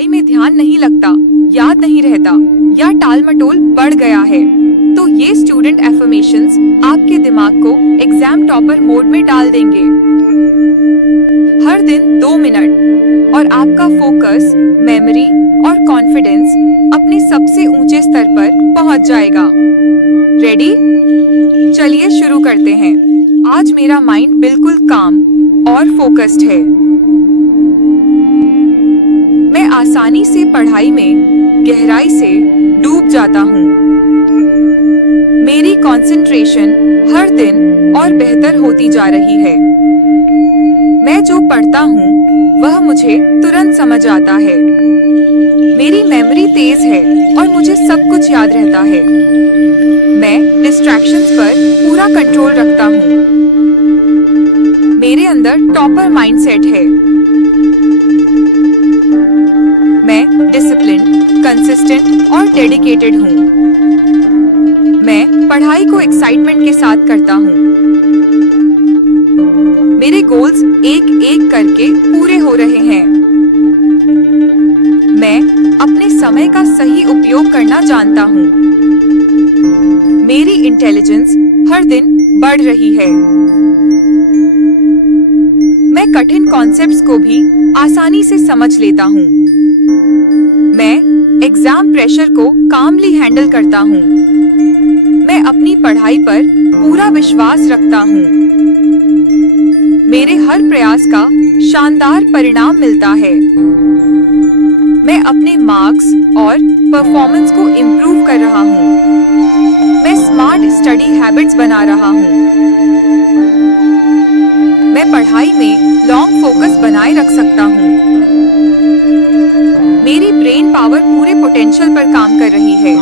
पढ़ाई में ध्यान नहीं लगता, याद नहीं रहता या टालमटोल बढ़ गया है, तो ये स्टूडेंट एफर्मेशंस आपके दिमाग को एग्जाम टॉपर मोड में डाल देंगे। हर दिन 2 मिनट और आपका फोकस, मेमोरी और कॉन्फिडेंस अपने सबसे ऊंचे स्तर पर पहुंच जाएगा। रेडी? चलिए शुरू करते हैं। आज मेरा माइंड बिल्कुल काम और फोकस्ड है। मैं आसानी से पढ़ाई में गहराई से डूब जाता हूँ। मेरी कंसंट्रेशन हर दिन और बेहतर होती जा रही है। मैं जो पढ़ता हूँ वह मुझे तुरंत समझ आता है। मेरी मेमोरी तेज है और मुझे सब कुछ याद रहता है। मैं डिस्ट्रैक्शंस पर पूरा कंट्रोल रखता हूँ। मेरे अंदर टॉपर माइंडसेट है। मैं डिसिप्लिन, कंसिस्टेंट और डेडिकेटेड हूँ। मैं पढ़ाई को एक्साइटमेंट के साथ करता हूँ। मेरे गोल्स एक एक करके पूरे हो रहे हैं। मैं अपने समय का सही उपयोग करना जानता हूँ। मेरी इंटेलिजेंस हर दिन बढ़ रही है। मैं कठिन कॉन्सेप्ट्स को भी आसानी से समझ लेता हूँ। मैं एग्जाम प्रेशर को कामली हैंडल करता हूँ। मैं अपनी पढ़ाई पर पूरा विश्वास रखता हूँ। मेरे हर प्रयास का शानदार परिणाम मिलता है। मैं अपने मार्क्स और परफॉर्मेंस को इम्प्रूव कर रहा हूँ। मैं स्मार्ट स्टडी हैबिट्स बना रहा हूँ। मैं पढ़ाई में लॉन्ग फोकस बनाए रख सकता हूँ। मेरी ब्रेन पावर पूरे पोटेंशियल पर काम कर रही है।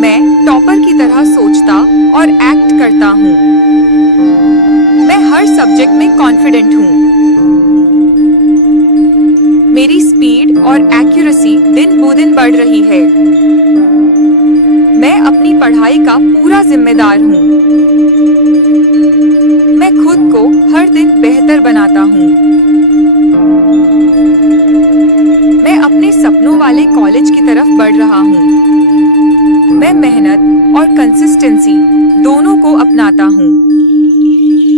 मैं टॉपर की तरह सोचता और एक्ट करता हूँ। मैं हर सब्जेक्ट में कॉन्फिडेंट हूँ। मेरी स्पीड और एक्यूरेसी दिन ब दिन बढ़ रही है। मैं अपनी पढ़ाई का पूरा जिम्मेदार हूँ। मैं खुद को हर दिन बेहतर बनाता हूँ। मैं अपने सपनों वाले कॉलेज की तरफ बढ़ रहा हूँ। मैं मेहनत और कंसिस्टेंसी दोनों को अपनाता हूँ।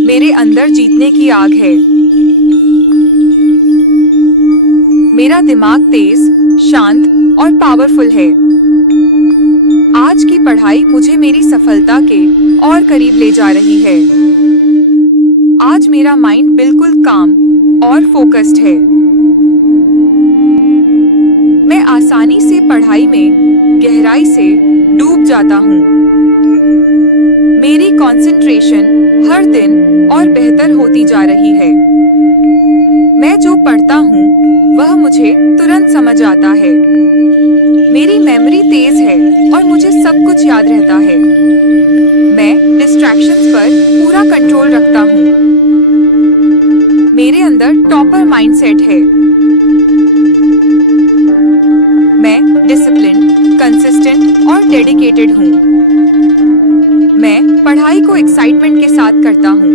मेरे अंदर जीतने की आग है। मेरा दिमाग तेज, शांत और पावरफुल है। आज की पढ़ाई मुझे मेरी सफलता के और करीब ले जा रही है। आज मेरा माइंड बिल्कुल काम और फोकस्ड है। मैं आसानी से पढ़ाई में गहराई से डूब जाता हूँ। मेरी कंसंट्रेशन हर दिन और बेहतर होती जा रही है। मैं जो पढ़ता हूँ वह मुझे तुरंत समझ आता है। मेरी मेमोरी तेज है और मुझे सब कुछ याद रहता है। मैं डिस्ट्रैक्शंस पर पूरा कंट्रोल रखता हूँ। मेरे अंदर टॉपर माइंडसेट है। मैं डिसिप्लिन, कंसिस्टेंट और डेडिकेटेड हूँ। मैं पढ़ाई को एक्साइटमेंट के साथ करता हूँ।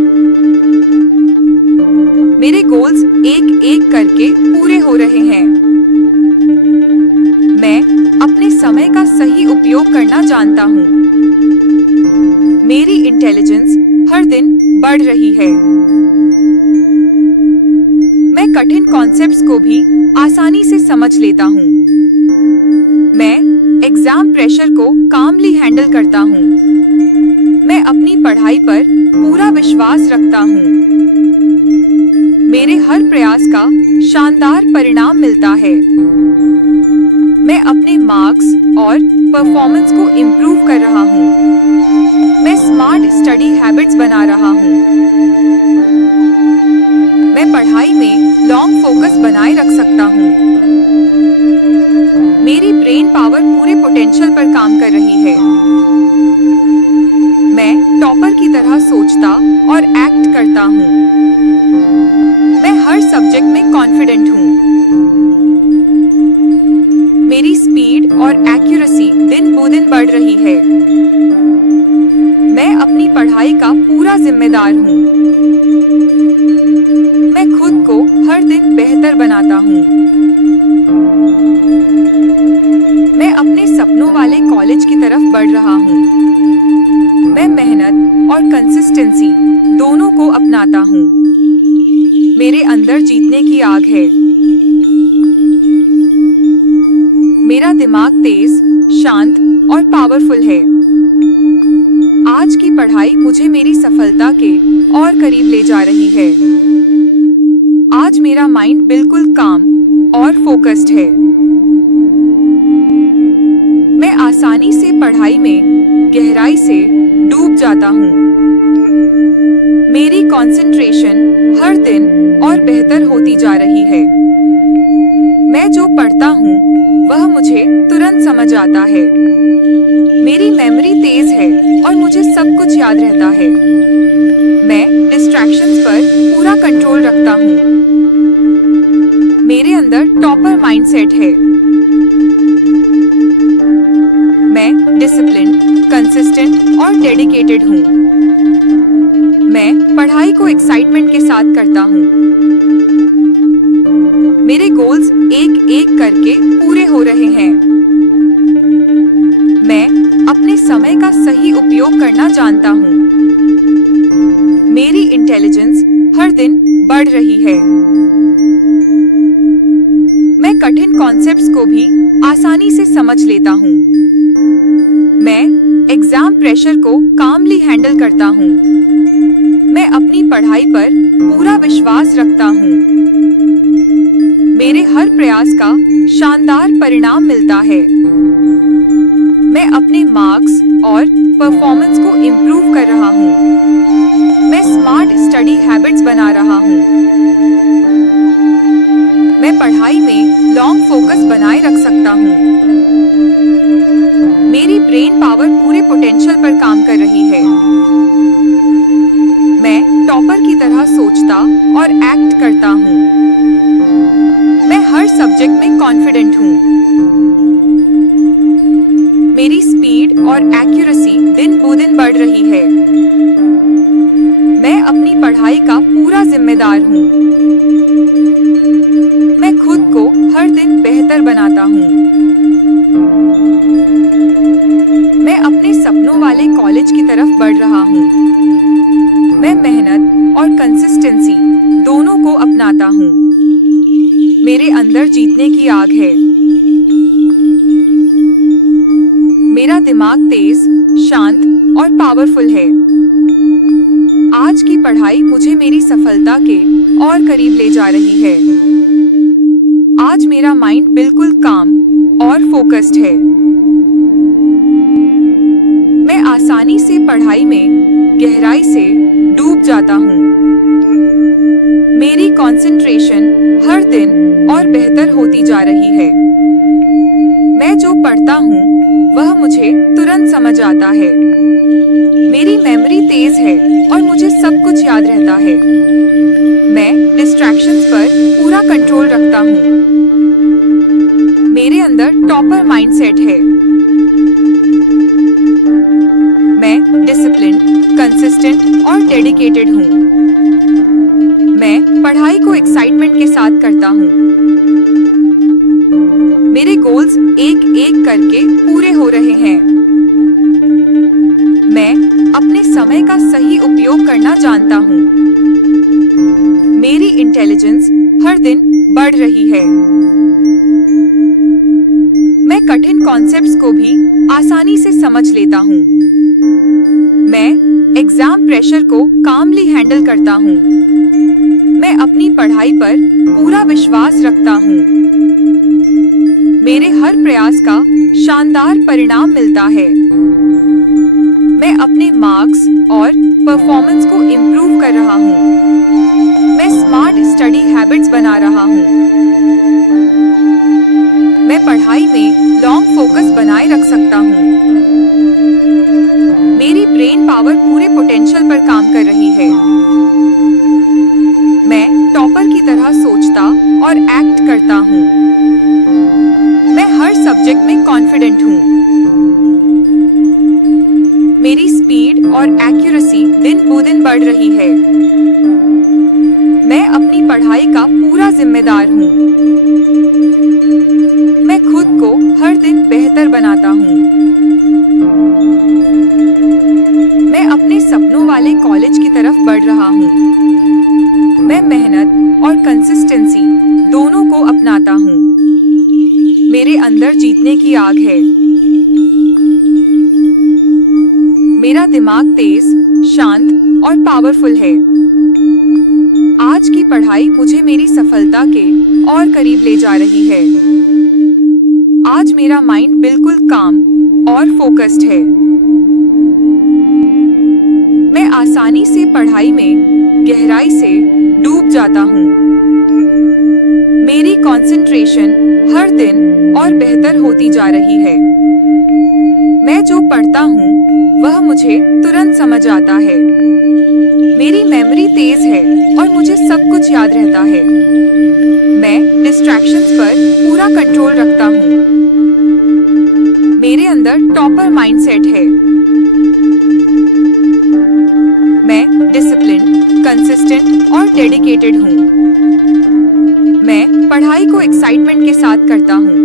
मेरे गोल्स एक एक करके पूरे हो रहे हैं। मैं अपने समय का सही उपयोग करना जानता हूँ। मेरी इंटेलिजेंस हर दिन बढ़ रही है। मैं कठिन कॉन्सेप्ट्स को भी आसानी से समझ लेता हूँ। मैं एग्जाम प्रेशर को कामली हैंडल करता हूँ। मैं अपनी पढ़ाई पर पूरा विश्वास रखता हूँ। मेरे हर प्रयास का शानदार परिणाम मिलता है। मैं अपने मार्क्स और परफॉर्मेंस को इम्प्रूव कर रहा हूँ। मैं स्मार्ट स्टडी हैबिट्स बना रहा हूँ। मैं पढ़ाई में लॉन्ग फोकस बनाए रख सकता हूँ। मेरी ब्रेन पावर पूरे पोटेंशियल पर काम कर रही है। मैं टॉपर की तरह सोचता और एक्ट करता हूँ। मैं हर सब्जेक्ट में कॉन्फिडेंट हूँ। मेरी स्पीड और एक्यूरेसी दिन ब दिन बढ़ रही है। मैं अपनी पढ़ाई का पूरा जिम्मेदार हूँ। मैं खुद को हर दिन बेहतर बनाता हूँ। वाले कॉलेज की तरफ बढ़ रहा हूँ। मैं मेहनत और कंसिस्टेंसी दोनों को अपनाता हूँ। मेरे अंदर जीतने की आग है। मेरा दिमाग तेज, शांत और पावरफुल है। आज की पढ़ाई मुझे मेरी सफलता के और करीब ले जा रही है। आज मेरा माइंड बिल्कुल काम और फोकस्ड है। मैं आसानी से पढ़ाई में गहराई से डूब जाता हूँ। मेरी कंसंट्रेशन हर दिन और बेहतर होती जा रही है। मैं जो पढ़ता हूँ वह मुझे तुरंत समझ आता है। मेरी मेमोरी तेज है और मुझे सब कुछ याद रहता है। मैं डिस्ट्रैक्शंस पर पूरा कंट्रोल रखता हूँ। मेरे अंदर टॉपर माइंडसेट है। मैं डिसिप्लिन, कंसिस्टेंट और डेडिकेटेड हूँ। मैं पढ़ाई को एक्साइटमेंट के साथ करता हूँ। मेरे गोल्स एक एक करके पूरे हो रहे हैं। मैं अपने समय का सही उपयोग करना जानता हूँ। मेरी इंटेलिजेंस हर दिन बढ़ रही है। मैं कठिन कॉन्सेप्ट्स को भी आसानी से समझ लेता हूँ। मैं एग्जाम प्रेशर को कामली हैंडल करता हूँ। मैं अपनी पढ़ाई पर पूरा विश्वास रखता हूँ। मेरे हर प्रयास का शानदार परिणाम मिलता है। मैं अपने मार्क्स और परफॉर्मेंस को इम्प्रूव कर रहा हूँ। मैं स्मार्ट स्टडी हैबिट्स बना रहा हूँ। मैं पढ़ाई में लॉन्ग फोकस बनाए रख सकता हूँ। मेरी ब्रेन पावर पूरे पोटेंशियल पर काम कर रही है। मैं टॉपर की तरह सोचता और एक्ट करता हूँ। मैं हर सब्जेक्ट में कॉन्फिडेंट हूँ। मेरी स्पीड और एक्यूरेसी दिन ब दिन बढ़ रही है। मैं अपनी पढ़ाई का पूरा जिम्मेदार हूँ। मैं खुद को हर दिन बेहतर बनाता हूँ। मैं अपने सपनों वाले कॉलेज की तरफ बढ़ रहा हूँ। मैं मेहनत और कंसिस्टेंसी दोनों को अपनाता हूँ। मेरे अंदर जीतने की आग है। मेरा दिमाग तेज, शांत और पावरफुल है। आज की पढ़ाई मुझे मेरी सफलता के और करीब ले जा रही है। आज मेरा माइंड बिल्कुल काम और फोकस्ड है। मैं आसानी से पढ़ाई में गहराई से डूब जाता हूँ। मेरी कंसंट्रेशन हर दिन और बेहतर होती जा रही है। मैं जो पढ़ता हूँ वह मुझे तुरंत समझ आता है। मेरी मेमोरी तेज है और मुझे सब कुछ याद रहता है। मैं डिस्ट्रैक्शंस पर पूरा कंट्रोल रखता हूँ। मेरे अंदर टॉपर माइंडसेट है। मैं डिसिप्लिन, कंसिस्टेंट और डेडिकेटेड हूँ। मैं पढ़ाई को एक्साइटमेंट के साथ करता हूँ। मेरे गोल्स एक एक करके पूरे हो रहे हैं। मैं अपने समय का सही उपयोग करना जानता हूँ। मेरी इंटेलिजेंस हर दिन बढ़ रही है। मैं कठिन कॉन्सेप्ट्स को भी आसानी से समझ लेता हूँ। मैं एग्जाम प्रेशर को कामली हैंडल करता हूँ। मैं अपनी पढ़ाई पर पूरा विश्वास रखता हूँ। मेरे हर प्रयास का शानदार परिणाम मिलता है। मैं अपने मार्क्स और परफॉर्मेंस को इम्प्रूव कर रहा हूँ। मैं स्मार्ट स्टडी हैबिट्स बना रहा हूँ। मैं पढ़ाई में लॉन्ग फोकस बनाए रख सकता हूँ। मेरी ब्रेन पावर पूरे पोटेंशियल पर काम कर रही है। मैं टॉपर की तरह सोचता और एक्ट करता हूँ। मैं हर सब्जेक्ट में कॉन्फिडेंट हूँ। मेरी स्पीड और एक्यूरेसी दिन ब दिन बढ़ रही है। मैं अपनी पढ़ाई का पूरा जिम्मेदार हूँ। मैं खुद को हर दिन बेहतर बनाता हूँ। मैं अपने सपनों वाले कॉलेज की तरफ बढ़ रहा हूँ। मैं मेहनत और कंसिस्टेंसी दोनों को अपनाता हूँ। मेरे अंदर जीतने की आग है। मेरा दिमाग तेज, शांत और पावरफुल है। आज की पढ़ाई मुझे मेरी सफलता के और करीब ले जा रही है। आज मेरा माइंड बिल्कुल काम और फोकस्ड है। मैं आसानी से पढ़ाई में गहराई से डूब जाता हूँ। मेरी कंसंट्रेशन हर दिन और बेहतर होती जा रही है। मैं जो पढ़ता हूँ वह मुझे तुरंत समझ आता है। मेरी मेमोरी तेज है और मुझे सब कुछ याद रहता है। मैं डिस्ट्रैक्शंस पर पूरा कंट्रोल रखता हूँ। मेरे अंदर टॉपर माइंडसेट है। मैं डिसिप्लिन, कंसिस्टेंट और डेडिकेटेड हूँ। मैं पढ़ाई को एक्साइटमेंट के साथ करता हूँ।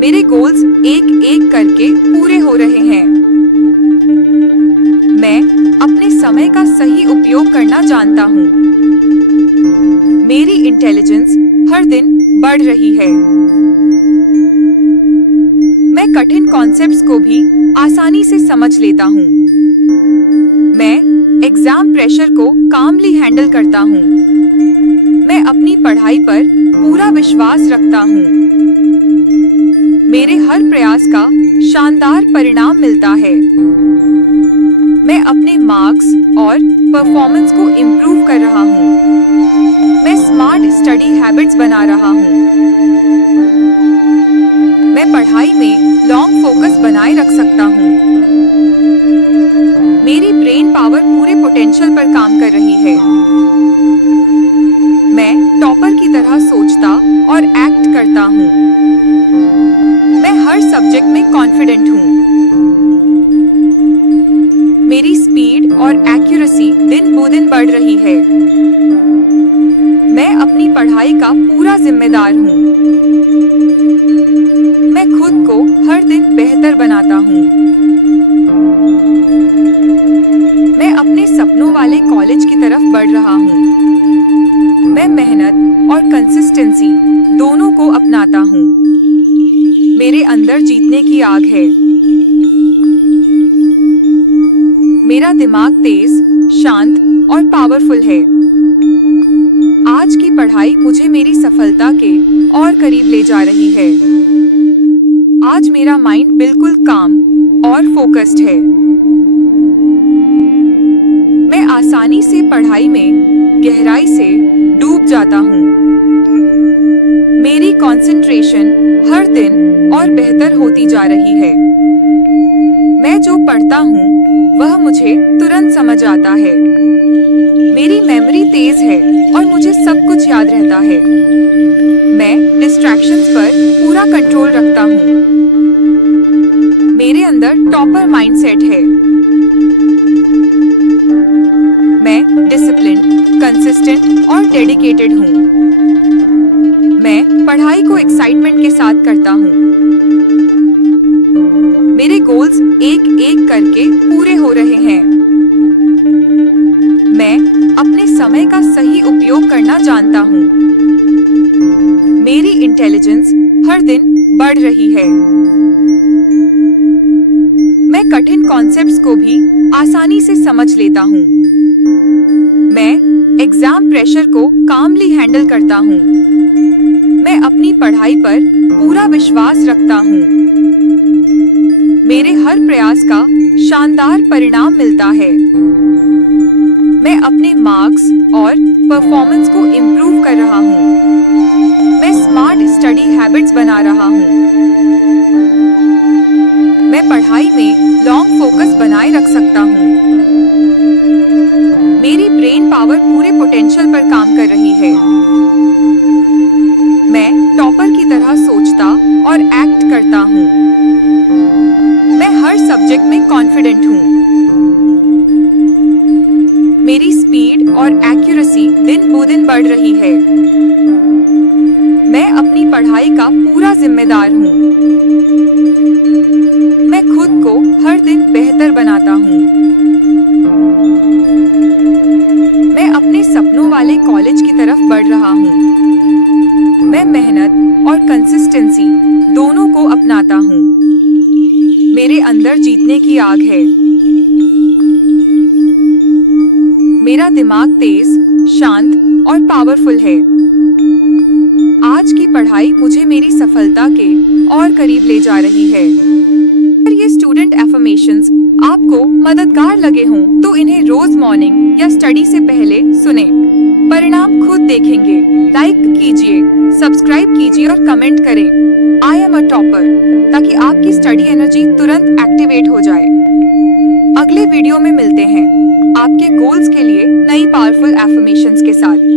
मेरे गोल्स एक एक करके पूरे हो रहे हैं। मैं अपने समय का सही उपयोग करना जानता हूँ। मेरी इंटेलिजेंस हर दिन बढ़ रही है। मैं कठिन कॉन्सेप्ट्स को भी आसानी से समझ लेता हूँ। मैं एग्जाम प्रेशर को कामली हैंडल करता हूँ। मैं अपनी पढ़ाई पर पूरा विश्वास रखता हूँ। मेरे हर प्रयास का शानदार परिणाम मिलता है। मैं अपने मार्क्स और परफॉर्मेंस को इम्प्रूव कर रहा हूँ। मैं स्मार्ट स्टडी हैबिट्स बना रहा हूँ। मैं पढ़ाई में लॉन्ग फोकस बनाए रख सकता हूँ। मेरी ब्रेन पावर पूरे पोटेंशियल पर काम कर रही है। मैं टॉपर की तरह सोचता और एक्ट करता हूँ। मैं हर सब्जेक्ट में कॉन्फिडेंट हूँ। मेरी स्पीड और एक्यूरेसी दिन ब दिन बढ़ रही है। मैं अपनी पढ़ाई का पूरा जिम्मेदार हूँ। मैं खुद को हर दिन बेहतर बनाता हूँ। मैं अपने सपनों वाले कॉलेज की तरफ बढ़ रहा हूँ। मैं मेहनत और कंसिस्टेंसी दोनों को अपनाता हूँ। मेरे अंदर जीतने की आग है। मेरा दिमाग तेज, शांत और पावरफुल है। आज की पढ़ाई मुझे मेरी सफलता के और करीब ले जा रही है। आज मेरा माइंड बिल्कुल काम और फोकस्ड है। मैं आसानी से पढ़ाई में गहराई से डूब जाता हूँ। मेरी कंसंट्रेशन हर दिन और बेहतर होती जा रही है। मैं जो पढ़ता हूँ वह मुझे तुरंत समझ आता है। मेरी मेमोरी तेज है और मुझे सब कुछ याद रहता है। मैं डिस्ट्रैक्शंस पर पूरा कंट्रोल रखता हूँ। मेरे अंदर टॉपर माइंडसेट है। मैं डिसिप्लिन, कंसिस्टेंट और डेडिकेटेड हूँ। मैं पढ़ाई को एक्साइटमेंट के साथ करता हूँ। मेरे गोल्स एक एक करके पूरे हो रहे हैं। मैं अपने समय का सही उपयोग करना जानता हूँ। मेरी इंटेलिजेंस हर दिन बढ़ रही है। मैं कठिन कॉन्सेप्ट्स को भी आसानी से समझ लेता हूँ। मैं एग्जाम प्रेशर को कामली हैंडल करता हूँ। मैं अपनी पढ़ाई पर पूरा विश्वास रखता हूँ। मेरे हर प्रयास का शानदार परिणाम मिलता है। मैं अपने मार्क्स और परफॉर्मेंस को इम्प्रूव कर रहा हूँ। मैं स्मार्ट स्टडी हैबिट्स बना रहा हूँ। मैं पढ़ाई में लॉन्ग फोकस बनाए रख सकता हूँ। मेरी ब्रेन पावर पूरे पोटेंशियल पर काम कर रही है। मैं टॉपर की तरह सोचता और एक्ट करता हूँ। मैं हर सब्जेक्ट में कॉन्फिडेंट हूँ। मेरी स्पीड और एक्यूरेसी दिन ब दिन बढ़ रही है। मैं अपनी पढ़ाई का पूरा पूरा जिम्मेदार हूँ। मैं खुद को हर दिन बेहतर बनाता हूँ। मैं अपने सपनों वाले कॉलेज की तरफ बढ़ रहा हूँ। मैं मेहनत और कंसिस्टेंसी दोनों को अपनाता हूँ। मेरे अंदर जीतने की आग है। मेरा दिमाग तेज, शांत और पावरफुल है। आज की पढ़ाई मुझे मेरी सफलता के और करीब ले जा रही है। अगर ये स्टूडेंट एफर्मेशंस आपको मददगार लगे हों, तो इन्हें रोज मॉर्निंग या स्टडी से पहले सुने। परिणाम खुद देखेंगे। लाइक कीजिए, सब्सक्राइब कीजिए और कमेंट करें आई एम अ टॉपर, ताकि आपकी स्टडी एनर्जी तुरंत एक्टिवेट हो जाए। अगले वीडियो में मिलते हैं आपके गोल्स के लिए नई पावरफुल एफर्मेशंस के साथ।